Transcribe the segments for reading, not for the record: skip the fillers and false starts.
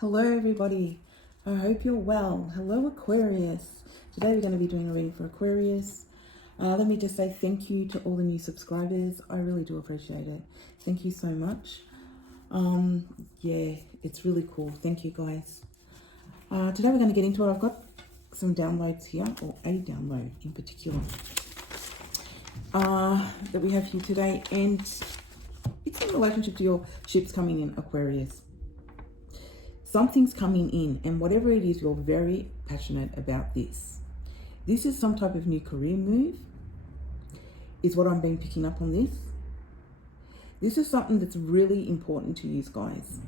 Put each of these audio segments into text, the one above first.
Hello everybody, I hope you're well. Hello Aquarius. Today we're going to be doing a reading for Aquarius. Let me just say thank you to all the new subscribers. I really do appreciate it. Thank you so much. Yeah, it's really cool. Thank you guys. Today we're going to get into it. I've got some downloads here, or a download in particular, that we have here today, and it's in relationship to your ships coming in, Aquarius. Something's coming in, and whatever it is, you're very passionate about this. This is some type of new career move, is what I'm been picking up on this. This is something that's really important to you guys.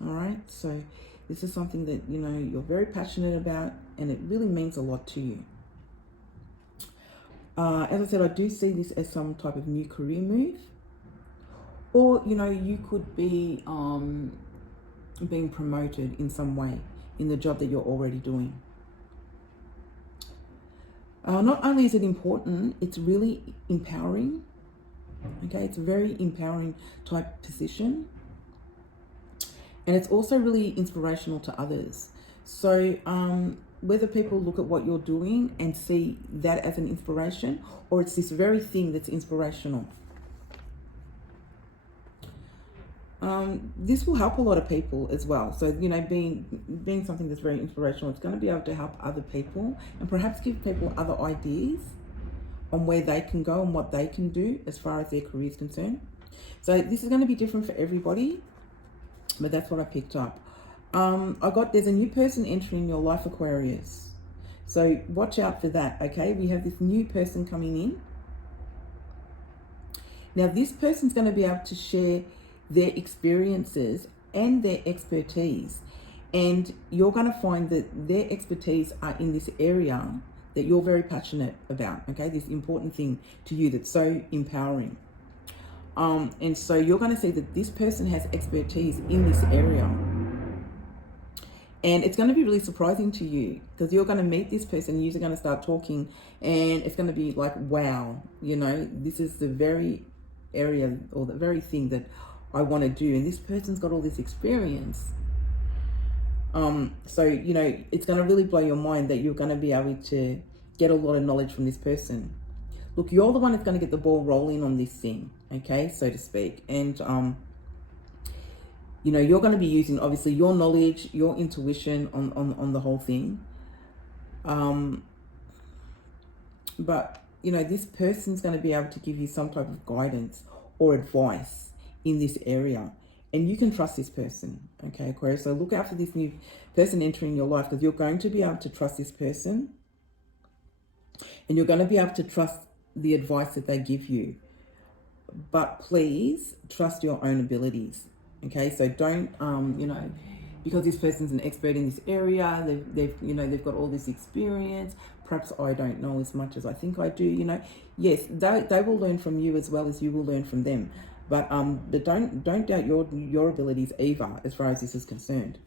All right, so this is something that, you know, you're very passionate about, and it really means a lot to you. As I said, I do see this as some type of new career move, or, you know, you could be being promoted in some way in the job that you're already doing. Not only is it important, it's really empowering. Okay, it's a very empowering type position, and it's also really inspirational to others. So whether people look at what you're doing and see that as an inspiration, or it's this very thing that's inspirational, this will help a lot of people as well. So, you know, being something that's very inspirational, it's going to be able to help other people and perhaps give people other ideas on where they can go and what they can do as far as their career is concerned. So this is going to be different for everybody, but that's what I picked up. There's a new person entering your life, Aquarius. So watch out for that, okay? We have this new person coming in. Now, this person's going to be able to share their experiences and their expertise, and you're going to find that their expertise are in this area that you're very passionate about, okay? This important thing to you that's so empowering. And so you're going to see that this person has expertise in this area, and it's going to be really surprising to you, because you're going to meet this person and you're going to start talking, and it's going to be like, wow, you know, this is the very area or the very thing that I want to do, and this person's got all this experience. So, you know, it's going to really blow your mind that you're going to be able to get a lot of knowledge from this person. Look, you're the one that's going to get the ball rolling on this thing, okay, so to speak. And you know, you're going to be using obviously your knowledge, your intuition on the whole thing. But you know, this person's going to be able to give you some type of guidance or advice in this area, and you can trust this person, okay, Aquarius? So look out for this new person entering your life, because you're going to be able to trust this person, and you're going to be able to trust the advice that they give you. But please trust your own abilities, okay? So don't you know, because this person's an expert in this area, they've got all this experience, perhaps I don't know as much as I think I do, you know. Yes, they will learn from you as well as you will learn from them. But don't doubt your abilities either, as far as this is concerned.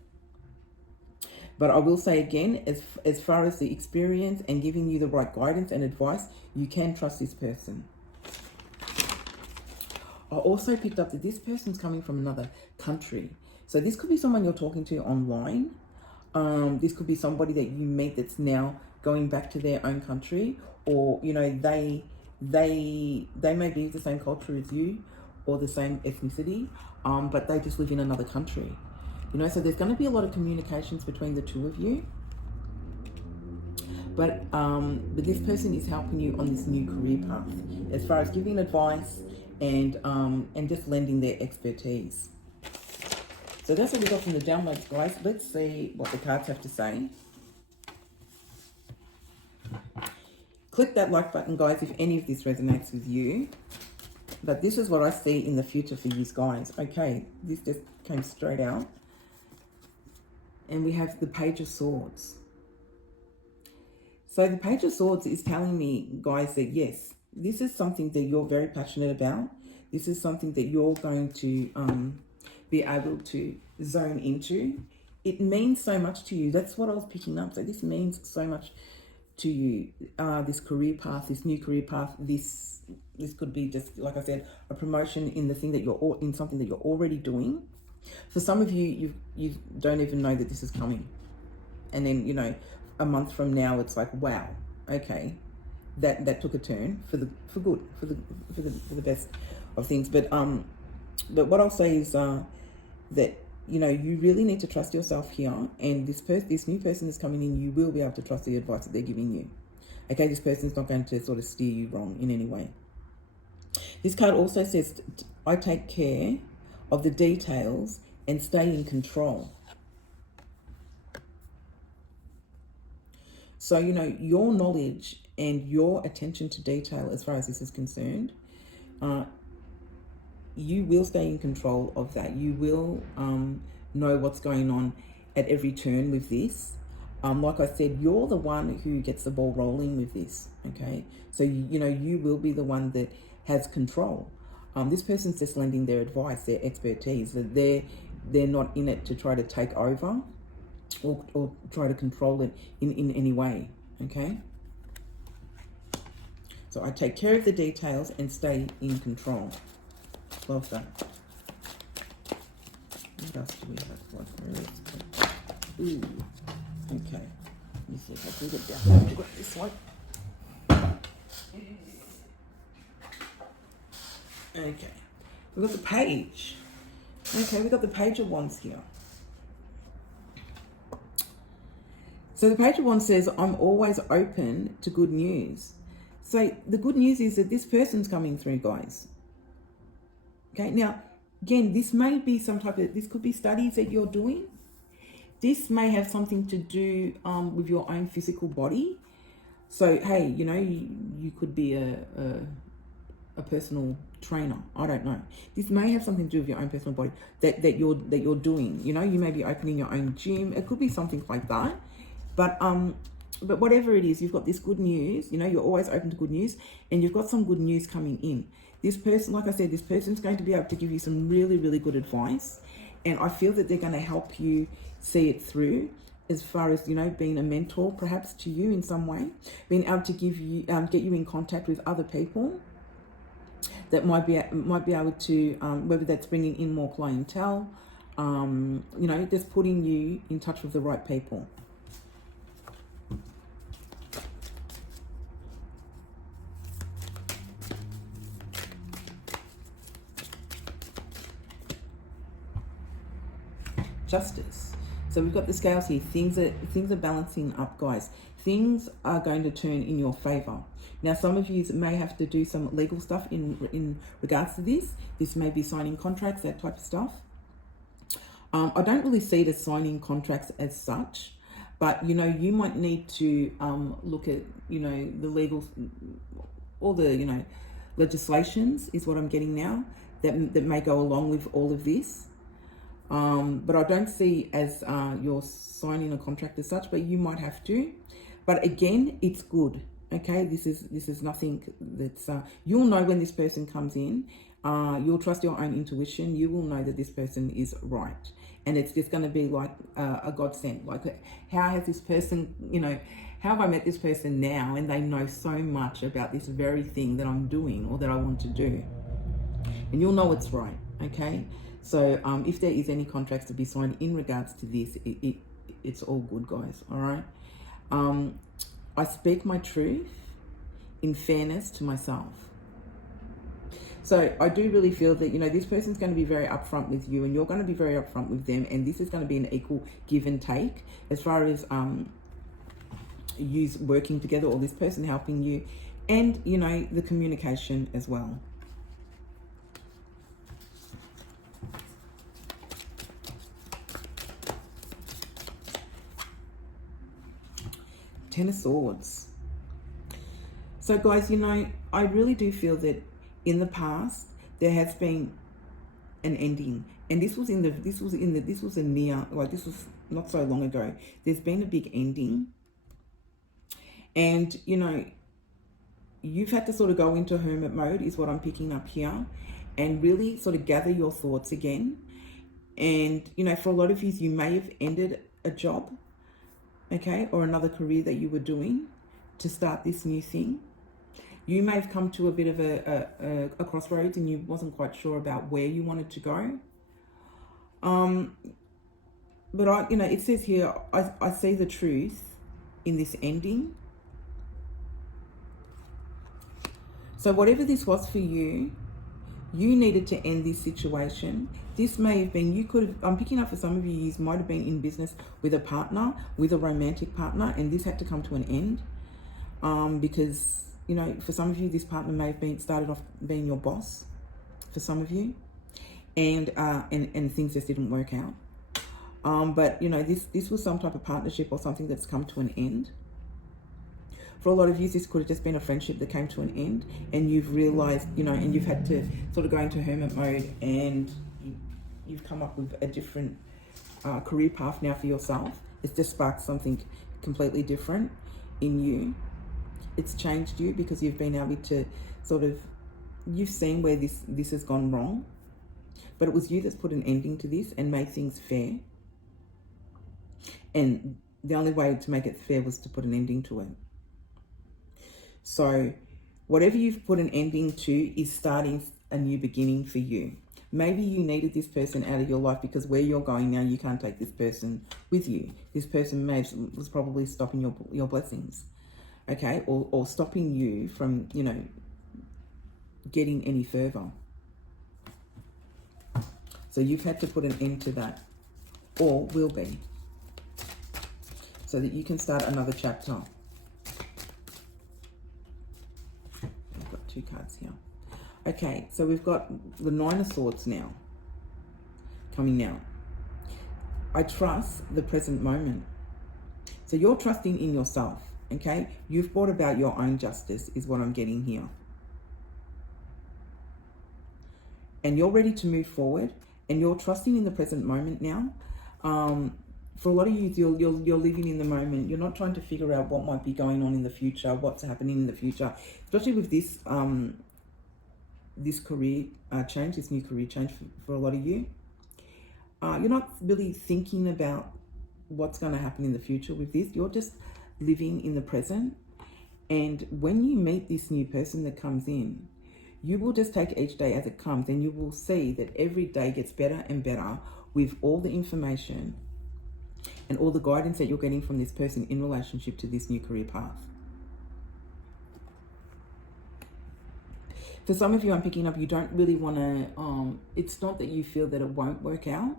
But I will say again, as far as the experience and giving you the right guidance and advice, you can trust this person. I also picked up that this person's coming from another country. So this could be someone you're talking to online. This could be somebody that you meet that's now going back to their own country, or, you know, they may be the same culture as you, or the same ethnicity, but they just live in another country. You know, so there's going to be a lot of communications between the two of you. But this person is helping you on this new career path, as far as giving advice and just lending their expertise. So that's what we got from the downloads, guys. Let's see what the cards have to say. Click that like button, guys, if any of this resonates with you. But this is what I see in the future for you guys. Okay, this just came straight out. And we have the Page of Swords. So the Page of Swords is telling me, guys, that yes, this is something that you're very passionate about. This is something that you're going to be able to zone into. It means so much to you. That's what I was picking up. So this means so much to you. This career path, this new career path, this could be just, like I said, a promotion in the thing that in something that you're already doing. For some of you, you don't even know that this is coming. And then, you know, a month from now, it's like, wow, okay, that took a turn for good, for the best of things. But what I'll say is that, you know, you really need to trust yourself here. And this new person is coming in, you will be able to trust the advice that they're giving you. Okay, this person's not going to sort of steer you wrong in any way. This card also says, I take care of the details and stay in control. So, you know, your knowledge and your attention to detail as far as this is concerned, you will stay in control of that. You will know what's going on at every turn with this. Like I said, you're the one who gets the ball rolling with this, okay? So, you know, you will be the one that has control. This person's just lending their advice, their expertise. They're not in it to try to take over or try to control it in any way, okay? So I take care of the details and stay in control. Love that. What else do we have? Ooh, okay. Let me see if I can get down there to grab this one. Okay, we've got the page. Okay, we've got the Page of Wands here. So the Page of Wands says, I'm always open to good news. So the good news is that this person's coming through, guys. Okay, now, again, this may be this could be studies that you're doing. This may have something to do with your own physical body. So, hey, you know, you could be a personal trainer. I don't know. This may have something to do with your own personal body that you're doing. You know, you may be opening your own gym. It could be something like that. But whatever it is, you've got this good news. You know, you're always open to good news, and you've got some good news coming in. This person, like I said, this person's going to be able to give you some really, really good advice, and I feel that they're going to help you see it through, as far as, you know, being a mentor perhaps to you in some way, being able to give you get you in contact with other people that might be able to whether that's bringing in more clientele, you know, just putting you in touch with the right people. Justice. So we've got the scales here. Things are balancing up, guys. Things are going to turn in your favor. Now, some of you may have to do some legal stuff in regards to this. This may be signing contracts, that type of stuff. I don't really see it as signing contracts as such, but, you know, you might need to look at, you know, the legal, all the, you know, legislations is what I'm getting now that may go along with all of this. But I don't see as you're signing a contract as such, but you might have to. But again, it's good. Okay, this is nothing that's you'll know when this person comes in. You'll trust your own intuition. You will know that this person is right, and it's just going to be like a godsend. Like, how has this person, you know, how have I met this person now, and they know so much about this very thing that I'm doing or that I want to do, and you'll know it's right. Okay. So if there is any contracts to be signed in regards to this, it's all good, guys. All right. I speak my truth in fairness to myself. So I do really feel that, you know, this person's going to be very upfront with you, and you're going to be very upfront with them, and this is going to be an equal give and take as far as you working together, or this person helping you, and, you know, the communication as well. Ten of Swords. So, guys, you know, I really do feel that in the past there has been an ending, and this was not so long ago. There's been a big ending, and, you know, you've had to sort of go into hermit mode, is what I'm picking up here, and really sort of gather your thoughts again. And, you know, for a lot of you may have ended a job, okay, or another career that you were doing to start this new thing. You may have come to a bit of a crossroads, and you wasn't quite sure about where you wanted to go. But it says here, I see the truth in this ending. So whatever this was for you, you needed to end this situation. This may have been, I'm picking up for some of you might have been in business with a partner, with a romantic partner, and this had to come to an end. Because, for some of you, this partner may have started off being your boss, for some of you, and things just didn't work out. But, this was some type of partnership or something that's come to an end. For a lot of you, this could have just been a friendship that came to an end, and you've realized, and you've had to sort of go into hermit mode, and you've come up with a different career path now for yourself. It's just sparked something completely different in you. It's changed you because you've been able to you've seen where this has gone wrong, but it was you that's put an ending to this and made things fair. And the only way to make it fair was to put an ending to it. So whatever you've put an ending to is starting a new beginning for you. Maybe you needed this person out of your life because where you're going now, you can't take this person with you. This person was probably stopping your blessings, okay? Or stopping you from, getting any further. So you've had to put an end to that, or will be, so that you can start another chapter. I've got 2 cards here. Okay, so we've got the 9 of Swords now, coming out. I trust the present moment. So you're trusting in yourself, okay? You've brought about your own justice, is what I'm getting here. And you're ready to move forward, and you're trusting in the present moment now. For a lot of you, you're living in the moment. You're not trying to figure out what might be going on in the future, what's happening in the future, especially with this this career change, this new career change for a lot of you. You're not really thinking about what's going to happen in the future with this. You're just living in the present. And when you meet this new person that comes in, you will just take each day as it comes, and you will see that every day gets better and better with all the information and all the guidance that you're getting from this person in relationship to this new career path. For some of you, I'm picking up, you don't really want to, it's not that you feel that it won't work out,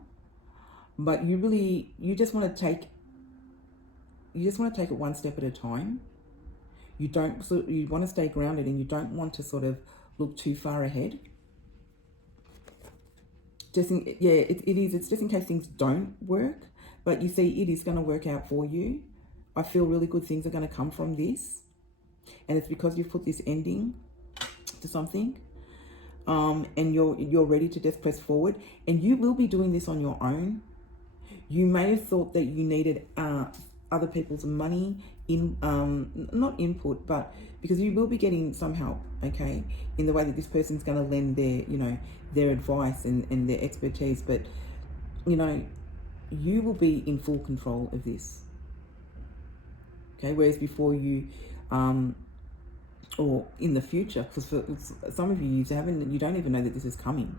but you just want to take it one step at a time. You want to stay grounded, and you don't want to sort of look too far ahead. It's just in case things don't work, but you see, it is going to work out for you. I feel really good things are going to come from this, and it's because you've put this ending to something, and you're ready to just press forward, and you will be doing this on your own. You may have thought that you needed other people's money not input, but because you will be getting some help, okay, in the way that this person's going to lend their advice and their expertise, but you will be in full control of this, okay, whereas before you or in the future, because for some of you you don't even know that this is coming.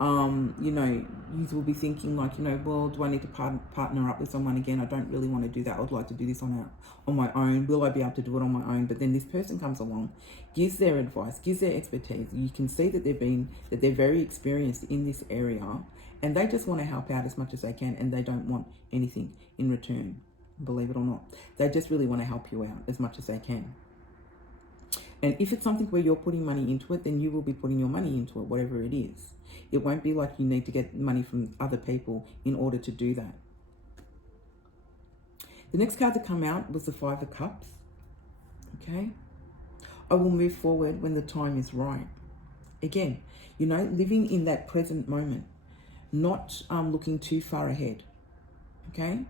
You will be thinking like, well, do I need to partner up with someone again? I don't really want to do that. I would like to do this on my own. Will I be able to do it on my own? But then this person comes along, gives their advice, gives their expertise. You can see that they're very experienced in this area, and they just want to help out as much as they can, and they don't want anything in return, believe it or not. They just really want to help you out as much as they can. And if it's something where you're putting money into it, then you will be putting your money into it, whatever it is. It won't be like you need to get money from other people in order to do that. The next card to come out was the 5 of Cups. Okay. I will move forward when the time is right. Again, living in that present moment, not looking too far ahead. Okay.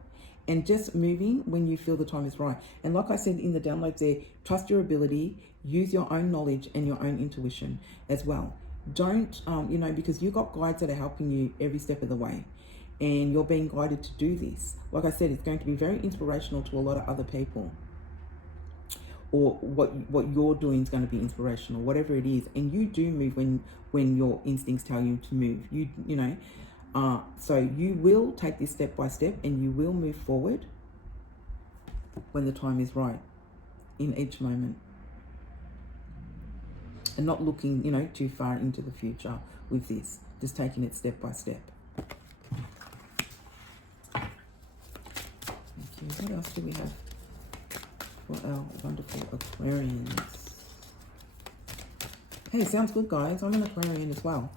And just moving when you feel the time is right. And like I said in the download there, trust your ability, use your own knowledge and your own intuition as well. Don't, because you've got guides that are helping you every step of the way, and you're being guided to do this. Like I said, it's going to be very inspirational to a lot of other people, or what you're doing is going to be inspirational, whatever it is. And you do move when your instincts tell you to move. So you will take this step by step, and you will move forward when the time is right in each moment, and not looking, you know, too far into the future with this, just taking it step by step. Okay, what else do we have for our wonderful Aquarians? Hey, sounds good, guys. I'm an Aquarian as well.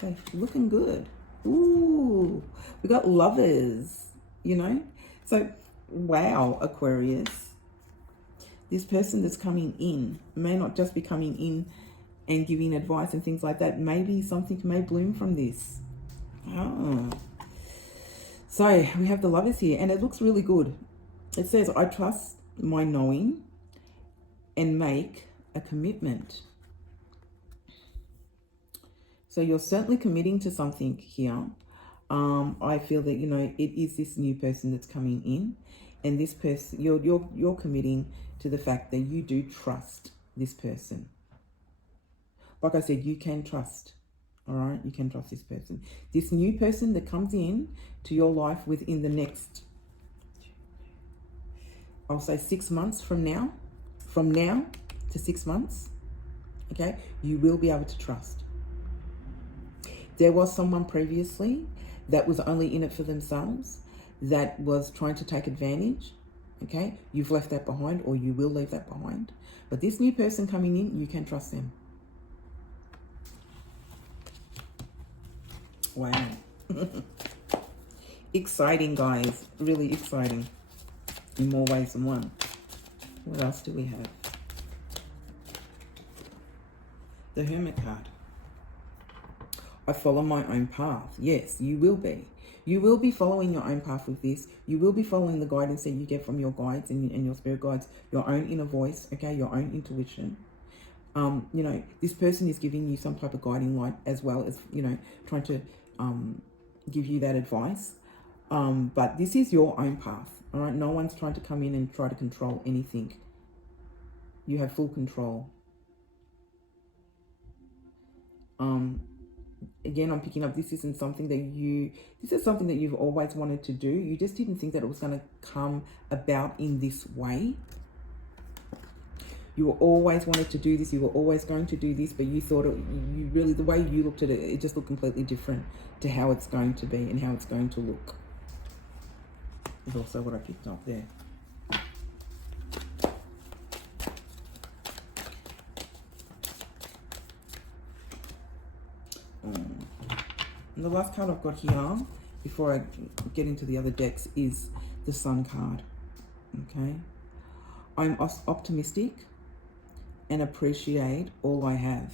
So, looking good. Ooh, we got lovers, you know? So, wow, Aquarius. This person that's coming in may not just be coming in and giving advice and things like that. Maybe something may bloom from this. Oh. So, we have the lovers here, and it looks really good. It says, I trust my knowing and make a commitment. So you're certainly committing to something here. I feel that, you know, it is this new person that's coming in, and this person, you're committing to the fact that you do trust this person. Like I said, you can trust. All right, you can trust this person. This new person that comes in to your life within the next, I'll say 6 months from now to 6 months, okay, you will be able to trust. There was someone previously that was only in it for themselves, that was trying to take advantage, okay? You've left that behind, or you will leave that behind. But this new person coming in, you can trust them. Wow. Exciting, guys. Really exciting in more ways than one. What else do we have? The Hermit card. I follow my own path. Yes, you will be. You will be following your own path with this. You will be following the guidance that you get from your guides and your spirit guides, your own inner voice, okay, your own intuition. You know, this person is giving you some type of guiding light, as well as, you know, trying to give you that advice. But this is your own path, all right? No one's trying to come in and try to control anything. You have full control. Again, I'm picking up, this isn't something that this is something that you've always wanted to do. You just didn't think that it was going to come about in this way. You were always wanted to do this. You were always going to do this, but you thought you really, the way you looked at it, it just looked completely different to how it's going to be and how it's going to look. Is also what I picked up there. And the last card I've got here, before I get into the other decks, is the Sun card. Okay. I'm optimistic and appreciate all I have.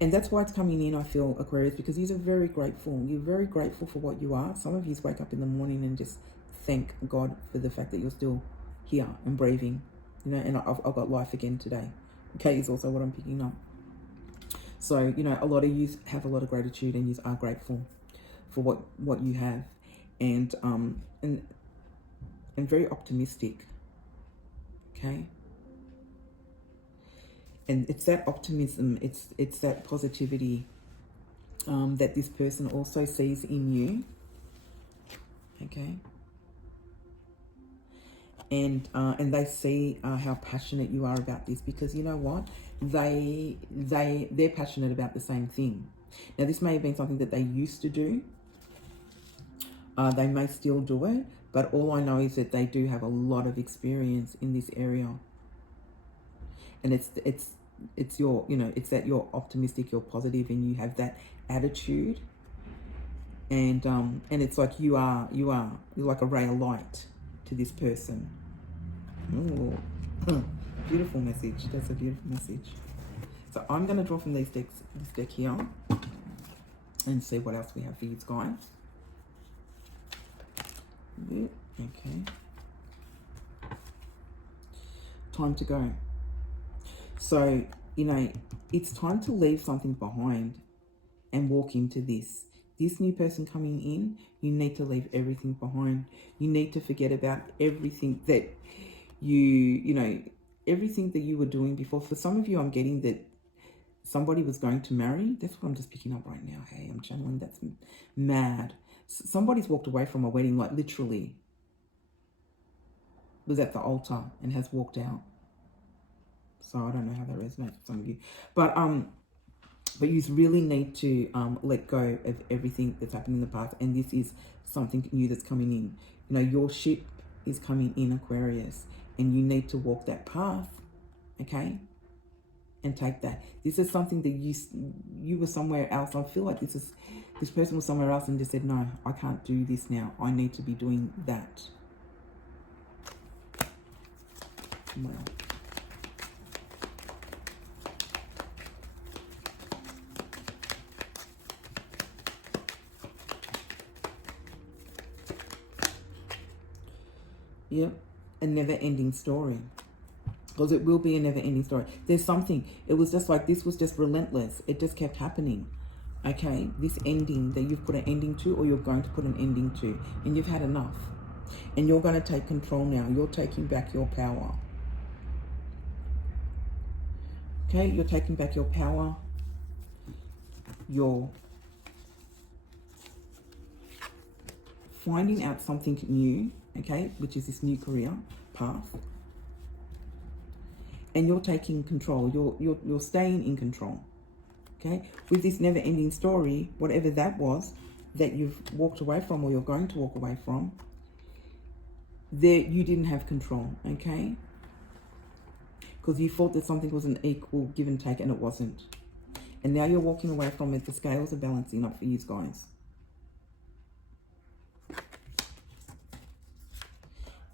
And that's why it's coming in, I feel, Aquarius, because you're very grateful. You're very grateful for what you are. Some of you wake up in the morning and just thank God for the fact that you're still here and breathing. You know, and I've got life again today. Okay, is also what I'm picking up. So, you know, a lot of you have a lot of gratitude, and you are grateful for what you have, and very optimistic. Okay. And it's that optimism, it's that positivity that this person also sees in you. Okay. And they see how passionate you are about this, because you know what, they're passionate about the same thing. Now, this may have been something that they used to do. They may still do it, but all I know is that they do have a lot of experience in this area. And it's your, you know, it's that you're optimistic, you're positive, and you have that attitude. And it's like you're like a ray of light to this person. Ooh. Beautiful message. That's a beautiful message. So I'm going to draw from these decks, this deck here, and see what else we have for you guys. Okay. Time to go. So, you know, it's time to leave something behind and walk into this. This new person coming in, you need to leave everything behind. You need to forget about everything that you know, everything that you were doing before. For some of you, I'm getting that somebody was going to marry. That's what I'm just picking up right now. Hey, I'm channeling. That's mad. Somebody's walked away from a wedding, like literally was at the altar and has walked out. So I don't know how that resonates with some of you. But you really need to let go of everything that's happened in the past. And this is something new that's coming in. You know, your ship is coming in, Aquarius. And you need to walk that path, okay? And take that. This is something that you were somewhere else. I feel like this person was somewhere else and just said, no, I can't do this now. I need to be doing that. Well. Yep, a never-ending story. Because it will be a never-ending story. There's something. It was just like, this was just relentless. It just kept happening. Okay, this ending that you've put an ending to, or you're going to put an ending to, and you've had enough. And you're going to take control now. You're taking back your power. Okay, you're taking back your power. You're finding out something new, okay, which is this new career path. And you're taking control. You're staying in control. Okay? With this never-ending story, whatever that was that you've walked away from, or you're going to walk away from, there you didn't have control, okay? Because you thought that something was an equal give and take, and it wasn't. And now you're walking away from it. The scales are balancing up for you guys.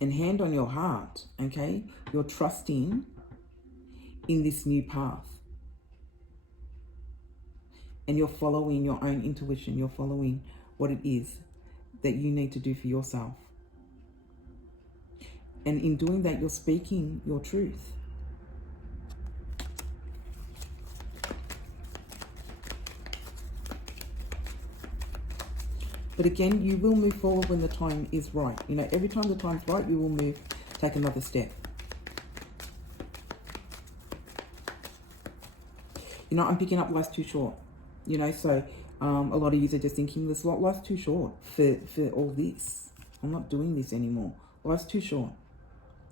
And hand on your heart, okay? You're trusting in this new path. And you're following your own intuition. You're following what it is that you need to do for yourself. And in doing that, you're speaking your truth. But again, you will move forward when the time is right. You know, every time the time's right, you will move, take another step. You know, I'm picking up life's too short. You know, so a lot of you are just thinking, this life's too short for all this. I'm not doing this anymore. Life's too short.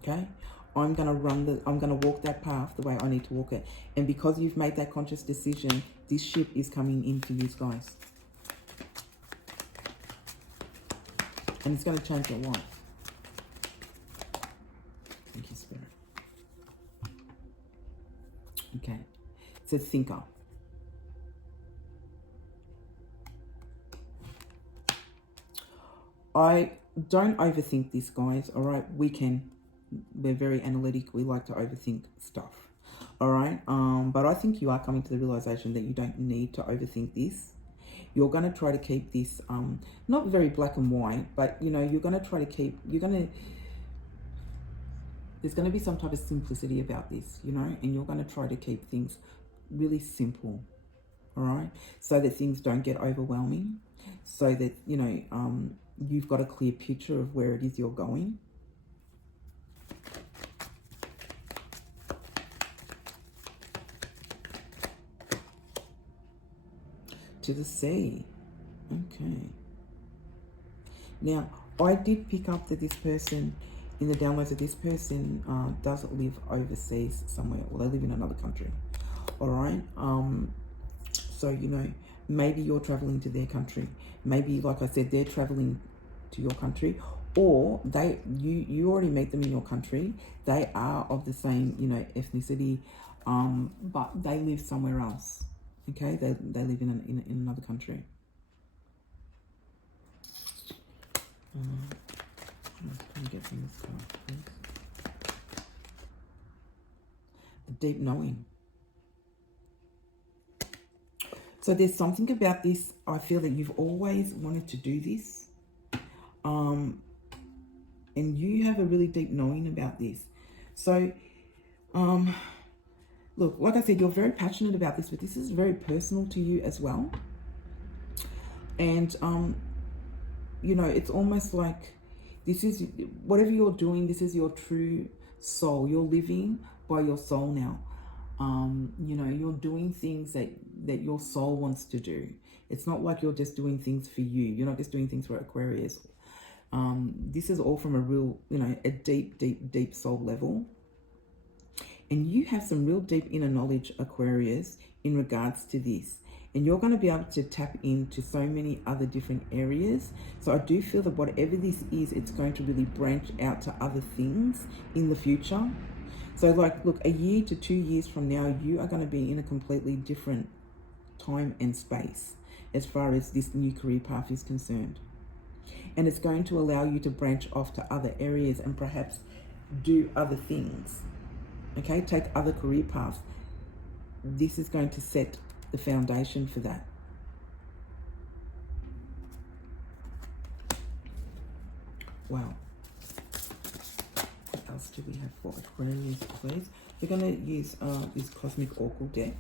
Okay? I'm gonna walk that path the way I need to walk it. And because you've made that conscious decision, this ship is coming in for you guys. And it's going to change your life. Thank you, Spirit. Okay. It's a thinker. I don't overthink this, guys. All right. We're very analytic. We like to overthink stuff. All right. But I think you are coming to the realization that you don't need to overthink this. You're going to try to keep this, not very black and white, but, you know, you're going to try to keep, there's going to be some type of simplicity about this, you know, and you're going to try to keep things really simple, all right, so that things don't get overwhelming, so that, you know, you've got a clear picture of where it is you're going. To the sea. Okay. Now, I did pick up that this person, in the downloads, that this person doesn't live overseas somewhere, or they live in another country. All right. So, you know, maybe you're traveling to their country. Maybe, like I said, they're traveling to your country, or you already met them in your country. They are of the same, you know, ethnicity, but they live somewhere else. Okay, they live in another country. Let's get from this card, please. The deep knowing. So there's something about this. I feel that you've always wanted to do this, and you have a really deep knowing about this. So, look, like I said, you're very passionate about this, but this is very personal to you as well. And, you know, it's almost like this is, whatever you're doing, this is your true soul. You're living by your soul now. You know, you're doing things that your soul wants to do. It's not like you're just doing things for you. You're not just doing things for Aquarius. This is all from a real, you know, a deep soul level. And you have some real deep inner knowledge, Aquarius, in regards to this. And you're going to be able to tap into so many other different areas. So I do feel that whatever this is, it's going to really branch out to other things in the future. So like, look, a year to 2 years from now, you are going to be in a completely different time and space as far as this new career path is concerned. And it's going to allow you to branch off to other areas and perhaps do other things. Okay, take other career paths. This is going to set the foundation for that. Wow. What else do we have for Aquarius, please? We're going to use this Cosmic Oracle deck.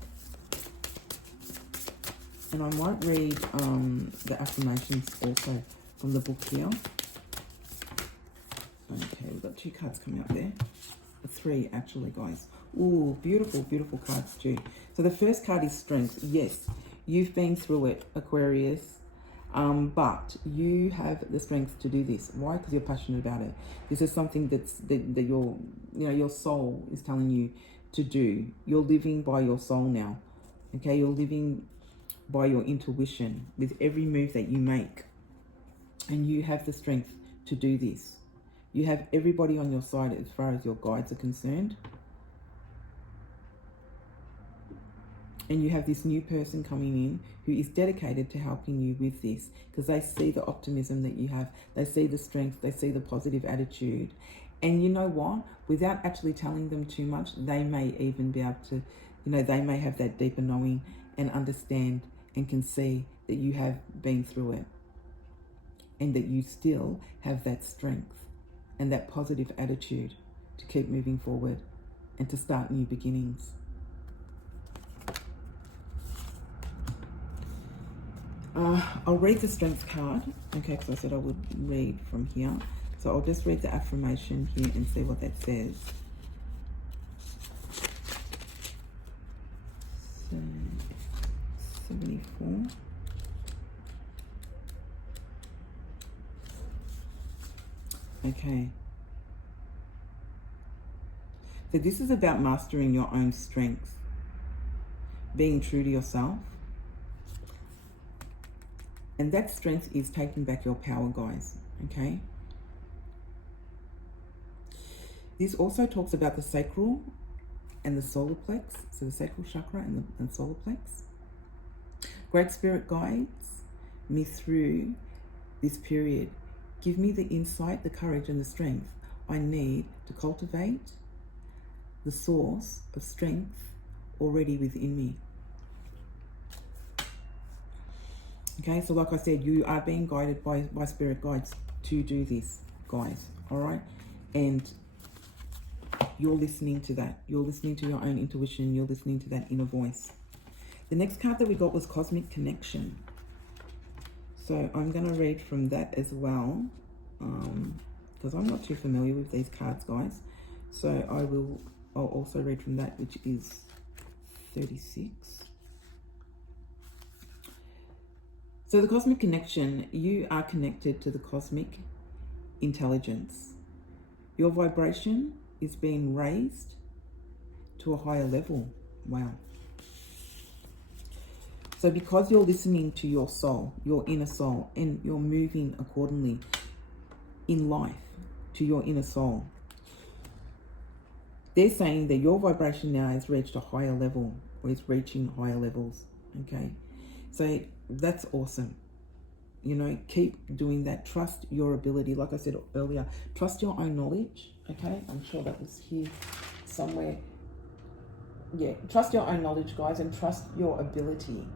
And I might read the affirmations also from the book here. Okay, we've got 2 cards coming up there. 3 actually, guys. Ooh, beautiful, beautiful cards too. So the first card is strength. Yes, you've been through it, Aquarius. But you have the strength to do this. Why? Because you're passionate about it. This is something that your, you know, your soul is telling you to do. You're living by your soul now. Okay, you're living by your intuition with every move that you make. And you have the strength to do this. You have everybody on your side as far as your guides are concerned. And you have this new person coming in who is dedicated to helping you with this, because they see the optimism that you have. They see the strength. They see the positive attitude. And you know what? Without actually telling them too much, they may even be able to, you know, they may have that deeper knowing and understand and can see that you have been through it. And that you still have that strength and that positive attitude to keep moving forward and to start new beginnings. I'll read the strength card, okay, because I said I would read from here. So I'll just read the affirmation here and see what that says. So, 74. Okay. So this is about mastering your own strengths, being true to yourself. And that strength is taking back your power, guys, okay? This also talks about the sacral and the solar plex, so the sacral chakra and the solar plex. Great Spirit guides me through this period. Give me the insight, the courage, and the strength I need to cultivate the source of strength already within me. Okay, so like I said, you are being guided by spirit guides to do this, guys, all right? And you're listening to that. You're listening to your own intuition. You're listening to that inner voice. The next card that we got was Cosmic Connection. So I'm going to read from that as well, because I'm not too familiar with these cards, guys. So I'll also read from that, which is 36. So the Cosmic Connection, you are connected to the cosmic intelligence. Your vibration is being raised to a higher level. Wow. So because you're listening to your soul, your inner soul, and you're moving accordingly in life to your inner soul, they're saying that your vibration now has reached a higher level, or is reaching higher levels, okay? So that's awesome. You know, keep doing that. Trust your ability. Like I said earlier, trust your own knowledge, okay? I'm sure that was here somewhere. Yeah, trust your own knowledge, guys, and trust your ability.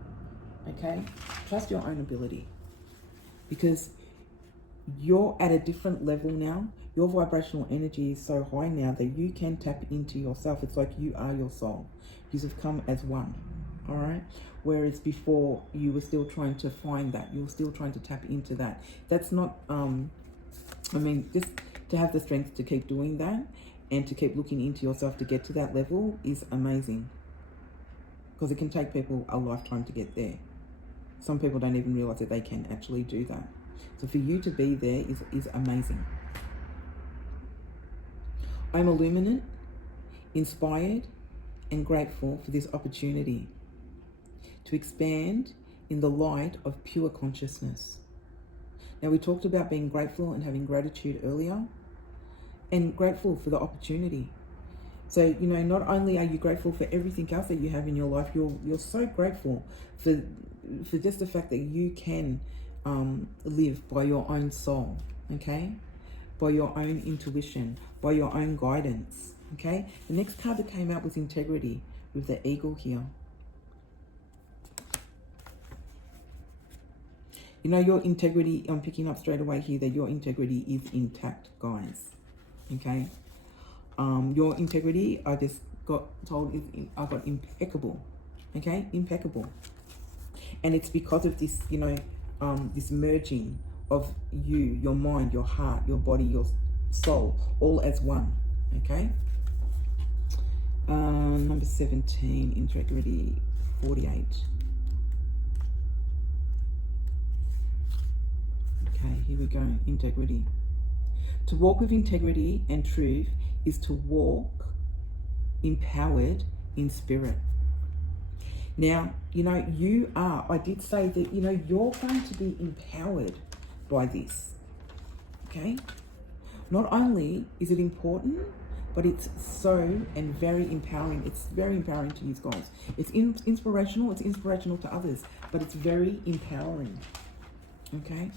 Okay, trust your own ability, because you're at a different level now. Your vibrational energy is so high now that you can tap into yourself. It's like you are your soul. You have come as one, all right? Whereas before you were still trying to find that. You were still trying to tap into that. That's not, I mean, just to have the strength to keep doing that and to keep looking into yourself to get to that level is amazing. because it can take people a lifetime to get there. Some people don't even realize that they can actually do that. So for you to be there is amazing. I'm illuminate, inspired, and grateful for this opportunity to expand in the light of pure consciousness. Now, we talked about being grateful and having gratitude earlier, and grateful for the opportunity. So, you know, not only are you grateful for everything else that you have in your life, you're so grateful for just the fact that you can live by your own soul, okay? By your own intuition, by your own guidance, okay? The next card that came out was integrity with the eagle here. You know, your integrity, I'm picking up straight away here that your integrity is intact, guys, okay? Your integrity, I just got told, I got impeccable, okay? Impeccable. And it's because of this, you know, this merging of you, your mind, your heart, your body, your soul, all as one, okay? Number 17, integrity, 48. Okay, here we go, integrity. To walk with integrity and truth is to walk empowered in spirit. Now, you know, you are, I did say that, you know, you're going to be empowered by this, okay? Not only is it important, but it's so and very empowering. It's very empowering to you guys. It's inspirational, it's inspirational to others, but it's very empowering, okay?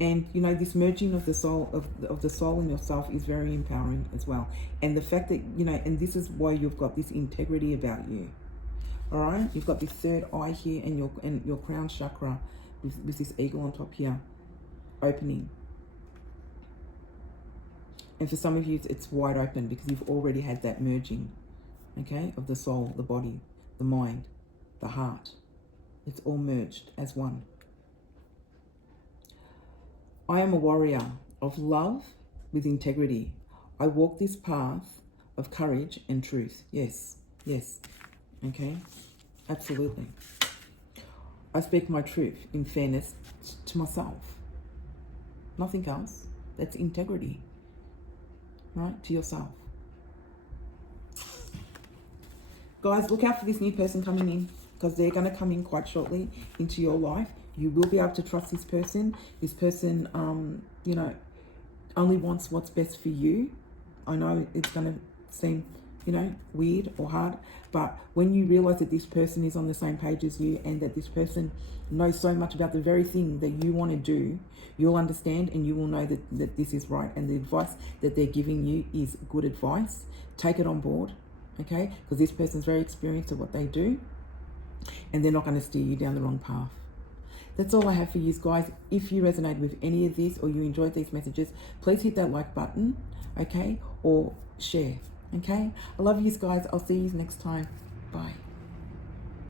And, you know, this merging of the soul, of the soul and yourself is very empowering as well. And the fact that, you know, and this is why you've got this integrity about you. All right, you've got this third eye here and your crown chakra with this eagle on top here, opening. And for some of you, it's wide open because you've already had that merging, okay, of the soul, the body, the mind, the heart. It's all merged as one. I am a warrior of love with integrity. I walk this path of courage and truth. Yes, yes, okay, absolutely. I speak my truth in fairness to myself. Nothing else. That's integrity, right, to yourself. Guys, look out for this new person coming in because they're going to come in quite shortly into your life. You will be able to trust this person. This person, you know, only wants what's best for you. I know it's going to seem, you know, weird or hard, but when you realize that this person is on the same page as you and that this person knows so much about the very thing that you want to do, you'll understand and you will know that this is right. And the advice that they're giving you is good advice. Take it on board, okay? Because this person's very experienced at what they do and they're not going to steer you down the wrong path. That's all I have for you guys. If you resonate with any of this or you enjoyed these messages, please hit that like button, okay? Or share, okay? I love you guys. I'll see you next time. Bye.